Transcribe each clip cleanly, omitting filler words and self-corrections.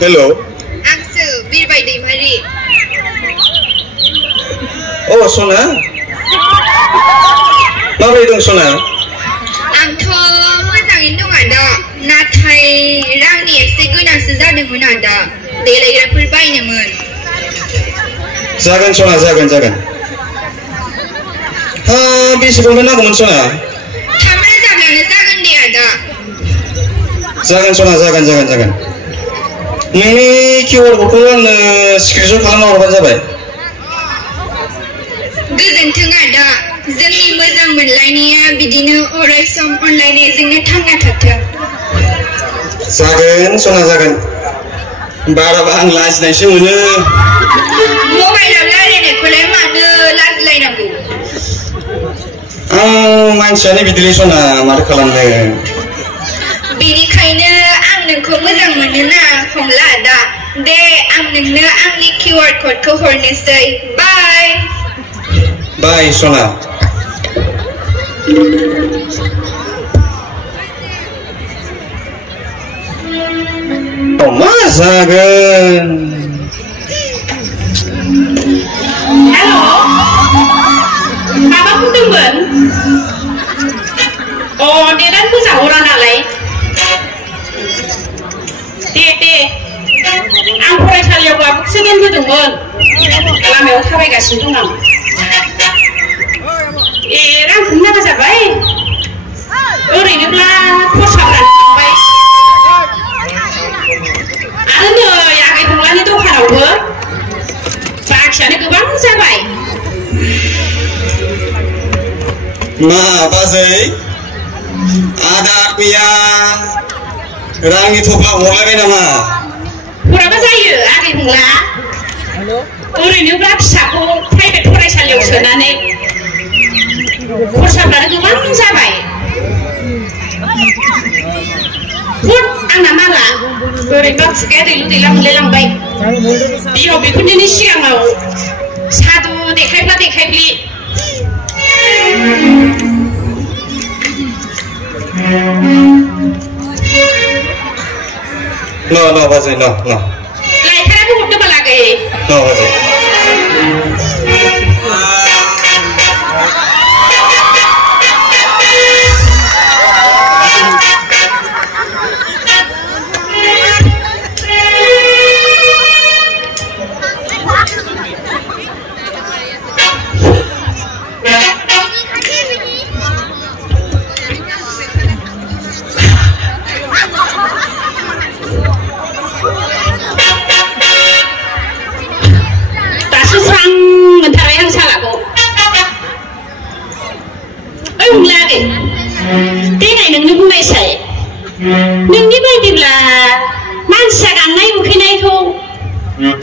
Hello. Angsu, Birbay दैमारि. Oh, Sona. माबोरै दं सना? आंथ' मोजाङैनो दं आदा. नाथाय रांनि एसे गोनांसो जादोंमोन आदा. देलायग्राफोर बायनोमोन. जागोन सना, जागोन. हा, बेसेबांबा नांगौमोन सना? 3,000 जागोन दे आदा. जागोन सना, जागोन. नोंनि QR खौथ' आंनो स्क्रिनशट खालामना हरबानो जाबाय. गोजोन्थों आदा. जोंनि मोजां मोनलायनाया बिदिनो अरायसम अनलायनायजोंनो थांना थाथों. जागोन सना, जागोन. बाराबा आं लाजिनायसो मोनो. मबाइलाव रायलायनायखौलाय मानो लाजिलायनांगौ? आं मानसियानो बिदिलै सना, माथो खालामनो. बेनिखायनो आं नोंखौ मोजां मोनोना हमला आदा. दे आं नोंनो आंनि QR क'डखौ हरनोसै. बाय. बाय सना. मा जागोन? हेल', माबा बुंदोंमोन? नेटानो मोजां हरा नालाय. दे आं फरायसालियाव गाबोखौसो दोनबोदोंमोन. लामायाव थाबायगासिनो दं आं. रांखौनो नाङा जाबाय. ओरैनोब्ला खरसाफ्रानो थांबाय. आरो नै आगै हंलानि दखानावबो बाखियानो गोबां जाबाय. मा बाजै? आदा आत्मिया रांनि थफ्ला हरलायबाय नामा? हराबा जायो आगै हंला. ओरैनोब्ला फिसाखौ प्राइभेट फरायसालियाव सोनानै खरसाफ्रानो गोबां जाबाय. आंना माला ओरैबा खुगाया दैला मोनलायलांबाय. बिहाव बिखुनजोनि सिगाङाव सादु देखायब्लि. No, बाजै, no. लाइटाराबो हरनो बालागै. No, बाजै. नोंनि बायदिब्ला मानसिया गांनाय उखैनायखौ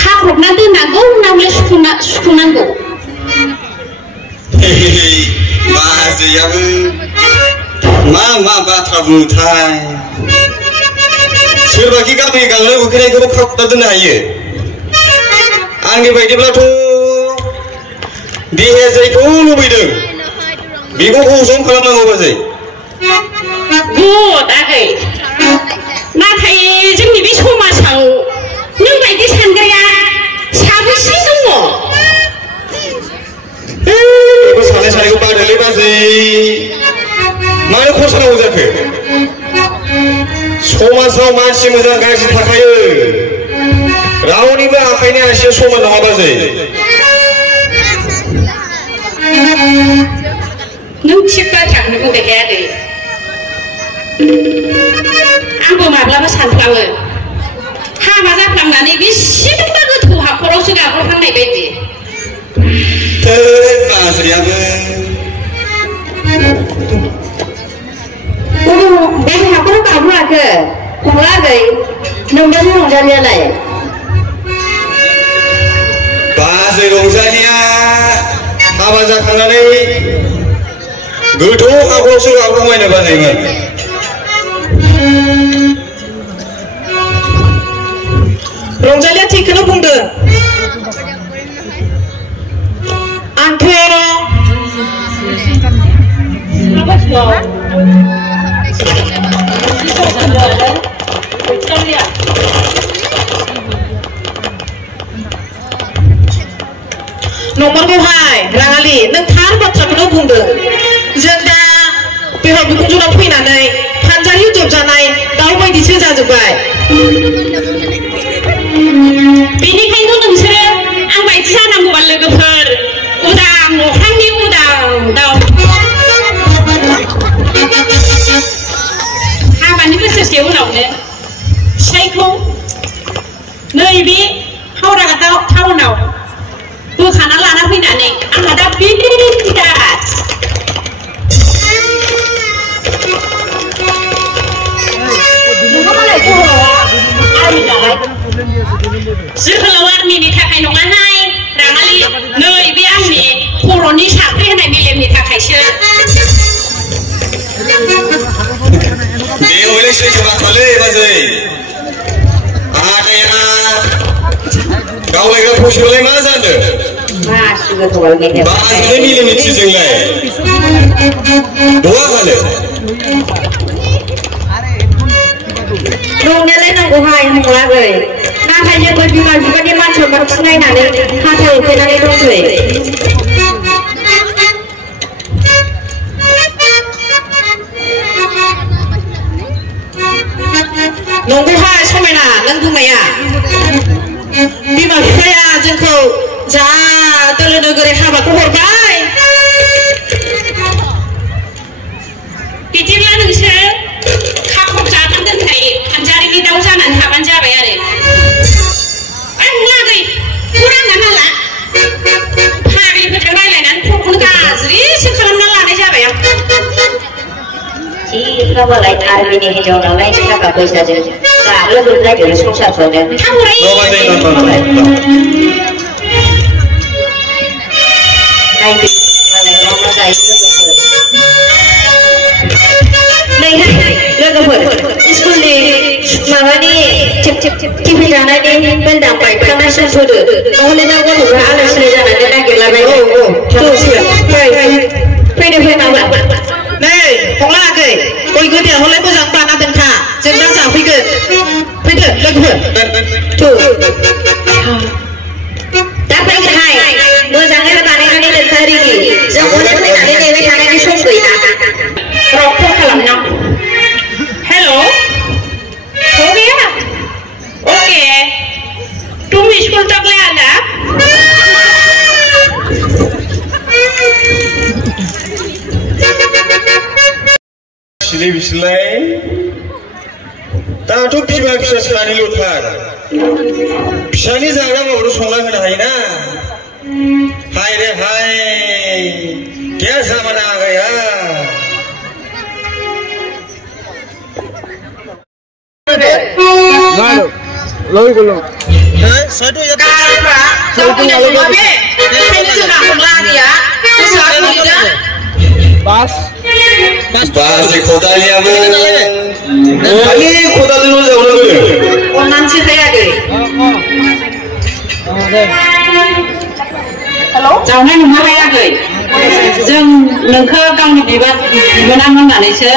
खाख्रबना दोननांगौ नावले सुफुंनांगौ? बाजैयाबो मा बाथ्रा बुङोथाय। सोरबाखि गावनि गांनाय उखैनायखौबो खाख्रबना दोननो हायो? आंनि बायदिब्लाथ' देहाया जायखौ लुबैदों बेखौ हजम खालामनांगौ बाजै. गुड आगै. नाथाय जोंनि बे समाजाव नों बायदि सानग्राया साबेसे दङ? सानैखौ बादोलै बाजै. मानो खरसा नांगौ जाखो? समाजाव मानसि मोजां गाज्रि थाखायो. रावनिबो आखाइनि आसिया समान नङा बाजै. नों थिग बाथ्राखौनो बुंदों दे आगै. आंबो माब्लाबा सानफ्लाङो हाबा जाफ्लांनानै बेसेबांबा गोथौ हाखरावसो गाब्रफ्लांनाय बायदि. बाजैयाबो बबे हाखराव गाब्र'आखो हमला आगै? नोंदानि रंजालियालाय? बाजै रंजालिया हाबा जाखांनानै गोथौ हाखरावसो गाब्र'बायनो बाजैमोन. रंजालिया थिगखौनो बुंदों. आंथ' नंमारगौहाय राङालि नों थार बाथ्राखौनो बुंदों जों दा बिहाव बिखुनजोनाव फैनानै फानजारि जोबजानाय दाउ बायदिसो जाजोब्बाय बेनिखायनो नोंसोरो आं बायदि जानांगौबा लोगोफोर उदां अख्रांनि उदां दाउ हाबानि बोसोरसे उनावनो फिसायखौ नैबे हावरागा टाउनाव बोखाना लाना फैनानै आंहा दा बिराद जोहोलाव आर्मिनि थाखाय नङाहाय राङालि नैबे आंनि खर'नि साख्रि होनाय मेलेमनि थाखायसो बे हले सैथो बाथ्रालै बाजै आदाया गावलायग्रा फसलाय मा जादों बाजैलाय मिलिमिथिजोंलाय दवा हालो नंनायालाय नांगौहाय हंलागै नाथाय जोंबो बिमा बिफानि मान सनमानखौ नायनानै हाथाय उखैनानै दंसै नंगौहाय समायना नों बुंनाया बिमा बिफाया जोंखौ जा दोलो नोगोरै हाबाखौ हरबाय बिदिब्ला नोंसोरो खाखब जानानै दोनखायो फानजारिनि दाउ जानानै थाबानो जाबाय आरो लागै फुराना नाला फाग्लिफोरजों रायलायनानै फरखौनो गाज्रिसो खालामना लानाय जाबाय आं मालाय आर्मिनि हिनजाव नालाय थाखा फैसाजों गाग्लोबलायदों संसारखौनो लोगोफोर स्कुलनि माबानि टिफिन जानायनि बेलदां बायखांनाय सम होदो नहले ना गथ'फ्रा आलाय सिलाय जानानै नागिरलाबाय फैदो फै माबा नै हंला आगै गय गोदैया हलाय मोजां बाना दोनखा जों दा जाफैगोन फैदो लोगोफोर दा फैदोहाय मोजाङैनो बानायनानै दोनखा रिगि जों हले फैनानै नेबाय थानायनि सम गैया र' कल खालामनां हेल' हो गया ओके तुम स्कूल तक ले आना सिले बिसलाय दाथ' बिमा फिसा सानैल'थार फिसानि जाग्रा मावनो संना होनो हायोना हाय रे हाय क्या जमाना आ गया बाजै खदालियाबो खालि खदालजोंल' जावनांगौ अननानैसो हायाखै जावनाय नङाहाय आगै जों नोंखौ गावनि बिबोनां होननानैसो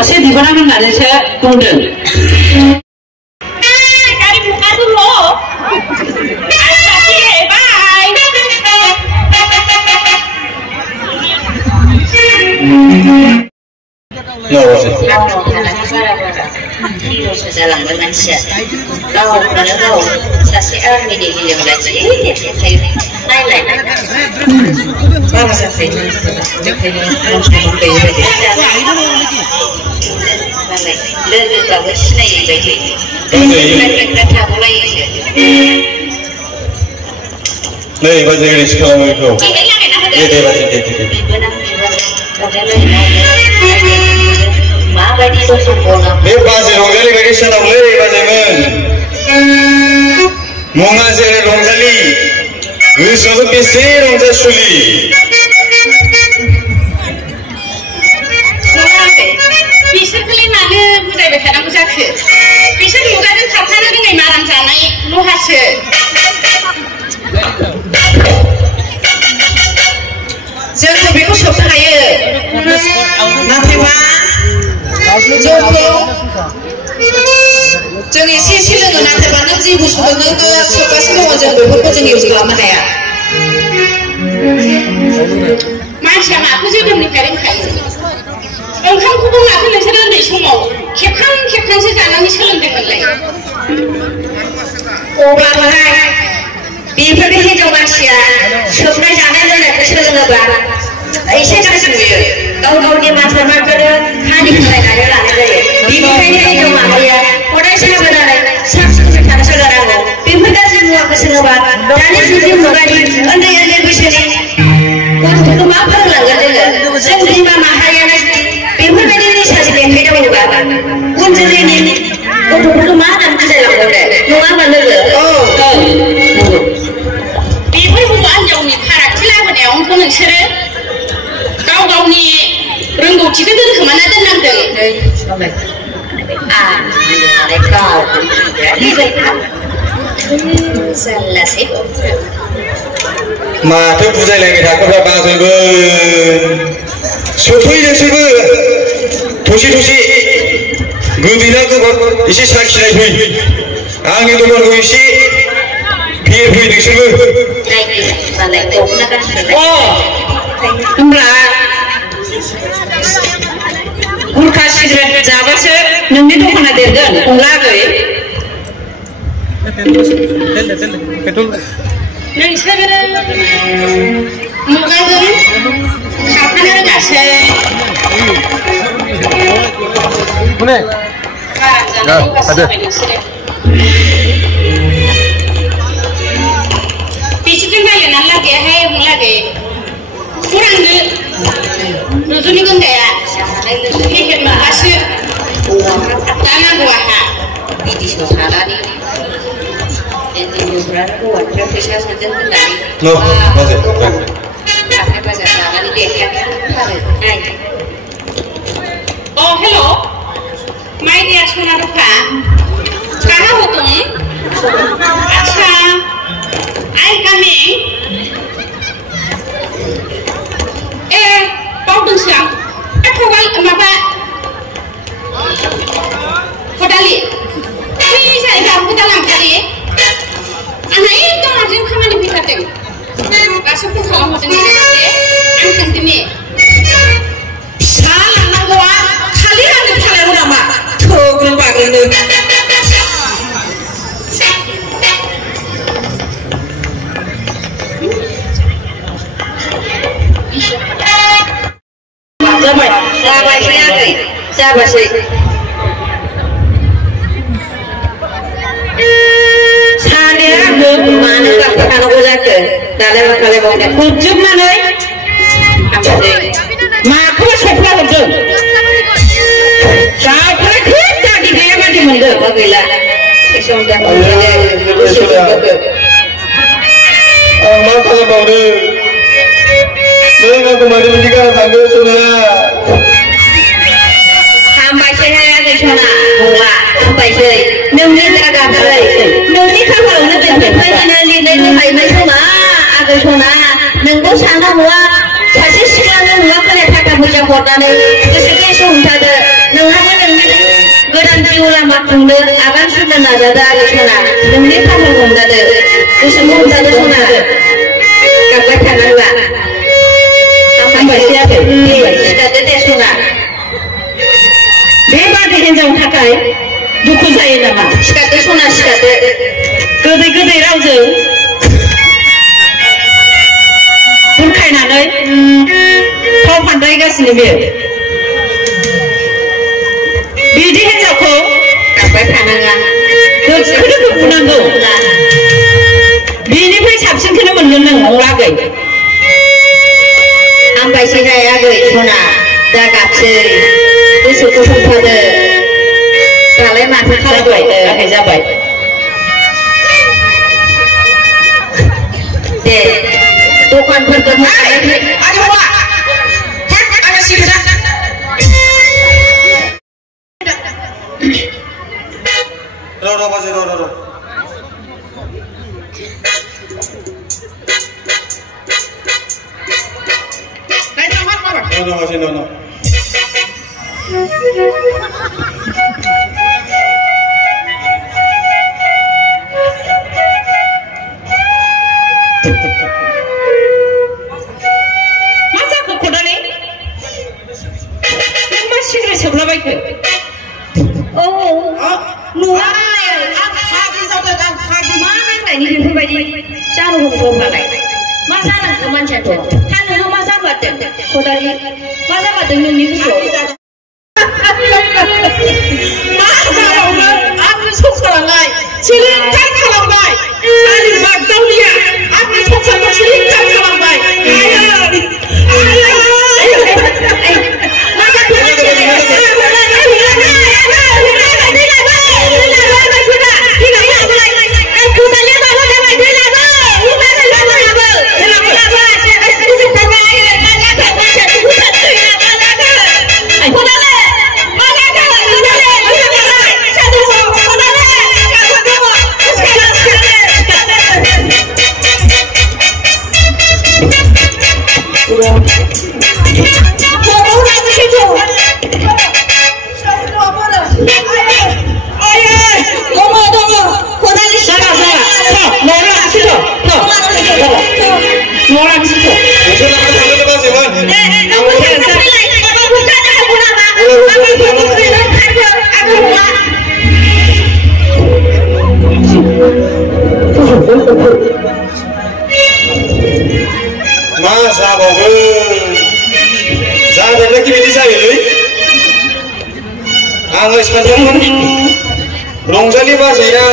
असे बिबोनां होननानैसो बुंदों गारि बुखारदों जालांबाय मानसिया गावखौनो गाव सासे आर्मिनि हिनजाव बायदि देखायो नायलाय बारा जाखायो लोगोबाबो सिनायै बायदि थागौलायोसो नै बाजै ओरैसो खालामो बेखौ दे बाजै दे माबायदि दंस'खौनो बे बाजै रंजालि बायदि सानावलै बाजैमोन मुङा जेरै रंजालि गोसोआबो बेसे रंजासुलि बिसोरखौलाय मानो बुजायबाय थानांगौ जाखो बिसोर मुगाजों खारफानो रोङै माराम जानाय लहासो जोंबो बेखौ सोबनो हायो नाथायबा जौखौ जों एसे एसे लोङो नाथायबा नों जि बुस्थुखौ नों सोबगासिनो दङ जों बेफोरखौ जों इउज खालामनो हाया मानसिया माखौ जोनोमनिफ्राय रोंखायो ओंखामखौबो माखौ नोंसोर उन्दै समाव खेबखांसो जानानै सोलोंदोंमोनलाय अब्लाबोहाय बेफोरनि हिनजाव मानसिया सोबनाय जानाय लोंनायखौ सोलोङोबा एसे गाज्रि नुयो गाव गावनि मानसिफोरखौनो हानि खालायनानै लानाय जायो बेनिखायनो हिनजाव माहारिया हदाय साबधानै साफ सिखोन थानो सोलोंनांगौ बेफोर गाज्रि मुवाखौ सोलोङोबा दानि जुगनि मुगानि उन्दै उन्दै बैसोनि गथ'फोरखौ मा फोरोंलांगोन जों बिमा माहारियानो बेफोरबायदि निसाजों देखायदावोबा उन जोलैनि गथ'फोरखौ मा होननानै बुजायलांगोन नङा होनबा लोगो बेफोर हौवा हिनजावनि फारागथि लाबोनायावथ' नोंसोरो गाव गावनि रोंगौथिखौ दोनखोमाना दोननांदों माथो बुजायलायबाय थाखोब्रा बाजैबो सफै नोंसोरबो थसे थसे गोदैना गोबाब एसे साखिनाय फै आंनि दखानखौ एसे फेर फै नोंसोरबो होमब्ला गुरखा सिगारेट जाबासो नोंनि दखाना देरगोन लागै नोंसोरो मुगाजों खारफानो रोङासै बिसिजों रायलायनानै लागैहाय लागै फुरांनो रुजुनि गुन्दाया फेहेर माबासो जानांगौ आंहा बिदिसो थानानै हिन्दुफ्रानो हौवाफ्रा फैसा मोनदों होननानै हाथाय बाजार लानानै देखायनो Oh, hello. My dear Sona Rupa. Kहाँ हो तुम? अच्छा. I coming. Baudun siang. Kawal maba. Kodali. Bisa ibu dalam kali. Anak itu macam kamu ni kita teng. Masuk ke dalam macam ni. Angkat ni. जाबासै सानैया आंखौ मानो गाबबाय थानांगौ जाखो दालाय मा खालामबावनो खुरजोबनानै माखौबा सफ्ला हरदों गावखौलाय खोब दागि गैया बादि मोनदों मा गैला आं मा खालामबावनो नों आंखौ मानो बिदि गारना थांदो सनाया हामबायसैहाय आगै सना बुंला हामबायसै नोंनि जागाखै नोंनि खाफालावनो बेफोरबायदिनो लिरनाय दंखायोमोन सना आगै सना नोंखौ साना हौवा सासे सिख्लानो हौवाफोरनो थाखा फैसा हरनानै गोसोखौ एसे हमथादो नोंहाबो नोंनि गोदान जिउ लामा खुंनो आगान सुरनो नाजादो आगै सना नोंनि खाफालखौ हमथादो गोसोखौ हमथादो सना गाबबाय थानांला हामबायसै आगै सिखारदो दे सना बेबादि हिनजावनि थाखाय दुखु जायो नामा सिखारदो सना सिखारदो गोदै गोदै रावजों बुरखायनानै फाव फान्दायगासिनो बे बिदि हिनजावखौ गाबबाय थानाङा गोख्रों दुखुनांगौ बिनिफ्राय साबसिनखौनो मोनगोन नों लागै हामबायसैहाय आगै सना दा गाबसै गोसोखौ हमथादो दालाय माथो खालामबाय आगै जाबाय दे दखानफोरखौ र' बाजै र' बाजै र' बेफोरबायदि जानो हमगौबालाय मा जानांगौ मानसियाथ' हानोहा मा जामारदों खदालि मा जामारदों नोंनि गोसोआव मा जाबावनो आंनि संसारालाय सिलिंखार खालामबाय सालिर बागदावलिया आंनि संसारखौ सिलिंखार खालामबाय मा जाबावगोन जाबायब्ला बिदि जायोलै आङो सानदोंमोन रंजालि बाजैया